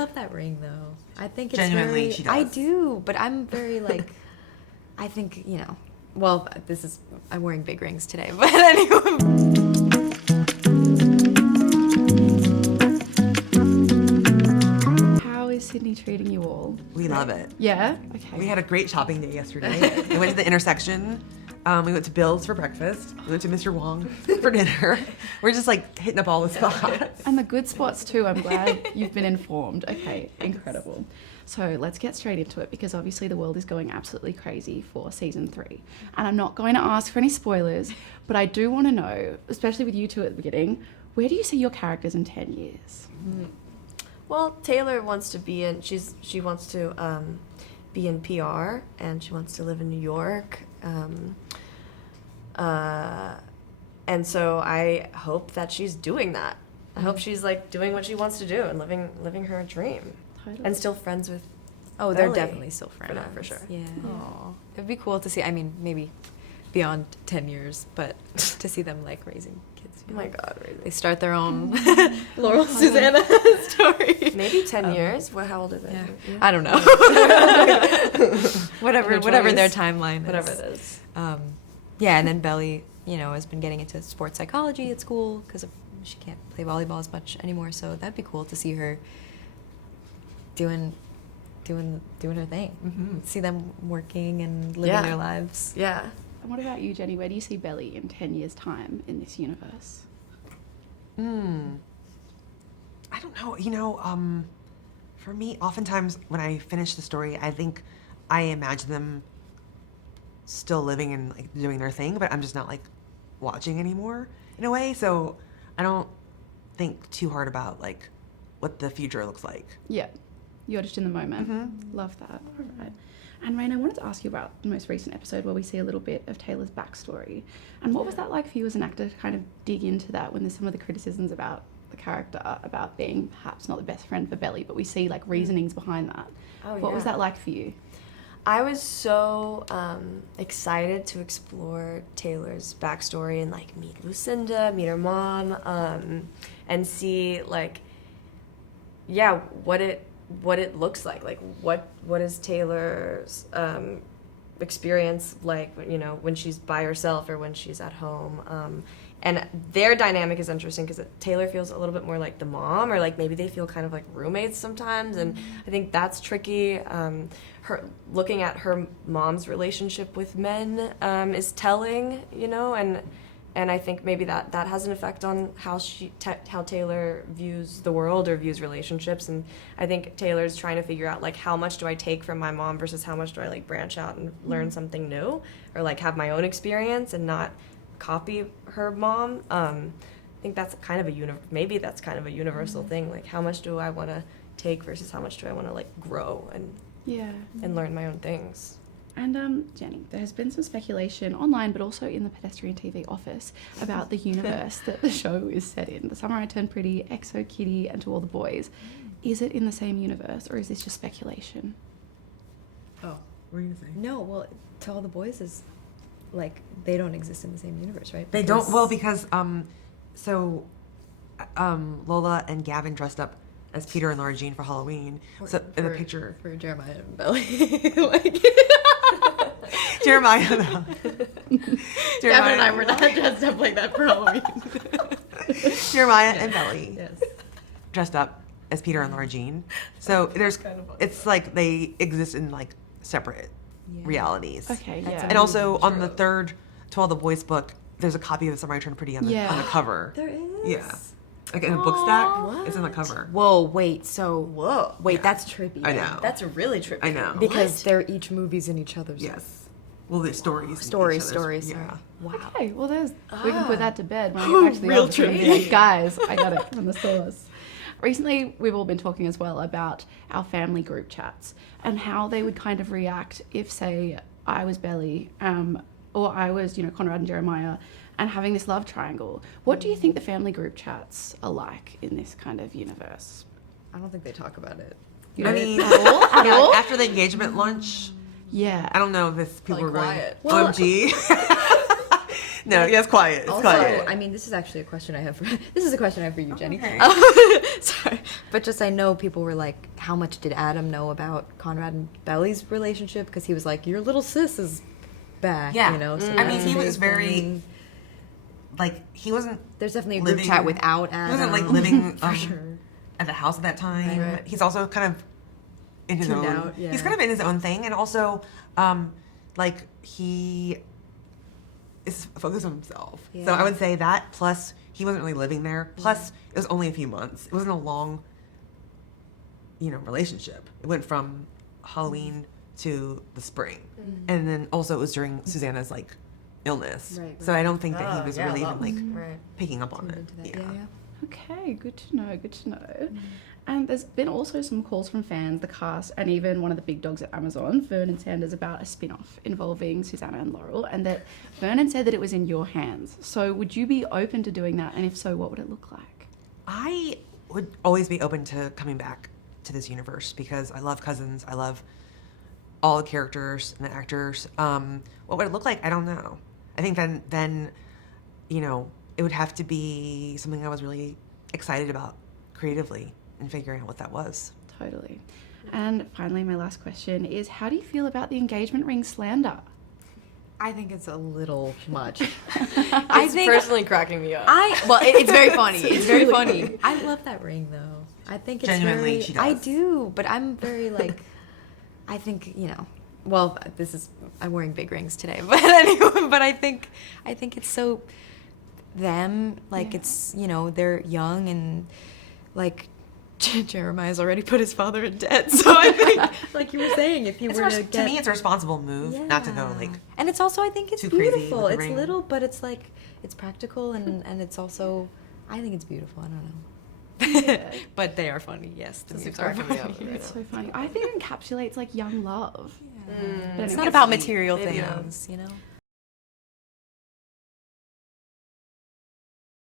love that ring, though. I think it's Genuinely, very... she does. I do, but I'm very, like... I think, you know... Well, I'm wearing big rings today, but anyway... Sydney treating you all? We love it. Yeah? Okay. We had a great shopping day yesterday. We went to the intersection. We went to Bill's for breakfast. We went to Mr. Wong for dinner. We're just like hitting up all the spots. And the good spots too. I'm glad you've been informed. Okay, incredible. So let's get straight into it because obviously the world is going absolutely crazy for season 3. And I'm not going to ask for any spoilers, but I do want to know, especially with you two at the beginning, where do you see your characters in 10 years? Well, Taylor wants to be in. She wants to be in PR, and she wants to live in New York. And so I hope that she's doing that. I hope she's like doing what she wants to do and living her dream. Totally. And still friends with. Oh, they're Belly. definitely still friends. For sure. Yeah. Aww. It'd be cool to see, I mean, maybe beyond 10 years, but to see them like raising kids. Oh my God, really. They start their own Laurel Susanna story. Maybe 10 years? Well, how old is it? Yeah. I don't know. whatever their timeline is. Whatever it is. Yeah, and then Belly, you know, has been getting into sports psychology at school because she can't play volleyball as much anymore, so that'd be cool to see her doing her thing. Mm-hmm. See them working and living their lives. Yeah. And what about you, Jenny? Where do you see Belly in 10 years' time in this universe? I don't know. You know, for me, oftentimes when I finish the story, I think I imagine them still living and like doing their thing, but I'm just not like watching anymore in a way. So I don't think too hard about like what the future looks like. Yeah. You're just in the moment. Love that. All right. And Rain, I wanted to ask you about the most recent episode where we see a little bit of Taylor's backstory. And what was that like for you as an actor to kind of dig into that when there's some of the criticisms about the character, about being perhaps not the best friend for Belly, but we see like reasonings behind that. What was that like for you? I was so excited to explore Taylor's backstory and like meet Lucinda, meet her mom, and see like, what it looks like what is Taylor's experience like, you know, when she's by herself or when she's at home, and their dynamic is interesting because Taylor feels a little bit more like the mom, or like maybe they feel kind of like roommates sometimes, and I think that's tricky. Her looking at her mom's relationship with men is telling, you know, and I think maybe that has an effect on how how Taylor views the world or views relationships. And I think Taylor's trying to figure out like how much do I take from my mom versus how much do I like branch out and learn something new, or like have my own experience and not copy her mom. I think that's kind of a universal thing. Like how much do I want to take versus how much do I want to like grow and learn my own things. And Jenny, there has been some speculation online, but also in the Pedestrian TV office about the universe that the show is set in. The Summer I Turned Pretty, EXO Kitty, and To All the Boys. Is it in the same universe, or is this just speculation? Oh, what were you gonna say? No, well, To All the Boys is like they don't exist in the same universe, right? They don't. Well, because Lola and Gavin dressed up as Peter and Laura Jean for Halloween. So in the picture for Jeremiah and Belly, like Jeremiah Gavin and I were not dressed up like that for Halloween. Jeremiah and Belly Yes. dressed up as Peter and Laura Jean. So there's it's like they exist in like separate realities. Okay, That's yeah. And also on the third To All the Boys book, there's a copy of The Summer I Turned Pretty on the cover. There is. Yeah. Like in a book stack, it's in the cover. Whoa, wait, so Whoa. that's trippy. I know. That's really trippy. I know. Because they're each movies in each other's. Yes. Well, the stories. in Stories. each other's- Sorry. Yeah. Wow. Okay, well, we can put that to bed when I get back to the Real office and be like, guys, I got it from the source. Recently, we've all been talking as well about our family group chats and how they would kind of react if, say, I was Belly, or I was, you know, Conrad and Jeremiah, and having this love triangle. What do you think the family group chats are like in this kind of universe? I don't think they talk about it. I mean, At yeah, all? after the engagement lunch, Yeah. I don't know if people Probably were going, quiet. OMG. No, yeah, it's quiet. It's Also, quiet. I mean, this is actually a question I have for this is a question I have for you, Jenny. Okay. Sorry, but just I know people were like, how much did Adam know about Conrad and Belly's relationship? Because he was like, your little sis is back. Yeah. You know. So I mean, that's he a was big very thing. like he wasn't. There's definitely a group chat without Adam. He wasn't like living for sure. at the house at that time. Right. He's also kind of in his Tuned own. out, yeah. He's kind of in his own thing, and also like he is focused on himself. So Yeah. I would say that. Plus, he wasn't really living there. Plus, it was only a few months. It wasn't a long, relationship. It went from Halloween to the spring, and then also it was during Susanna's like illness. Right, So right. I don't think that he Oh, was yeah, really well, even like right. picking up on Tuned it. into that. Yeah. Yeah. Okay, good to know. Good to know. And there's been also some calls from fans, the cast, and even one of the big dogs at Amazon, Vernon Sanders, about a spin-off involving Susanna and Laurel, and that Vernon said that it was in your hands. So would you be open to doing that? And if so, what would it look like? I would always be open to coming back to this universe because I love Cousins. I love all the characters and the actors. What would it look like? I don't know. I think then it would have to be something I was really excited about creatively and figuring out what that was. Totally. And finally, my last question is, how do you feel about the engagement ring slander? I think it's a little much. It's personally cracking me up. It's very funny. It's very funny. I love that ring though. I think it's Genuinely, very. she does. I do, but I'm very like. I think Well, I'm wearing big rings today, but anyway. But I think it's so. Them like it's they're young and like Jeremiah's already put his father in debt, so I think like you were saying if you were To me, it's a responsible move not to go like. and it's also I think it's too crazy beautiful. with the It's ring. little, but it's like it's practical and it's also I think it's beautiful. I don't know, Yeah. but they are funny. Yes, the This moves is are cracking me funny. up right It's so funny. I think it encapsulates like young love. But It's anyway. not about Sweet. material Maybe, things,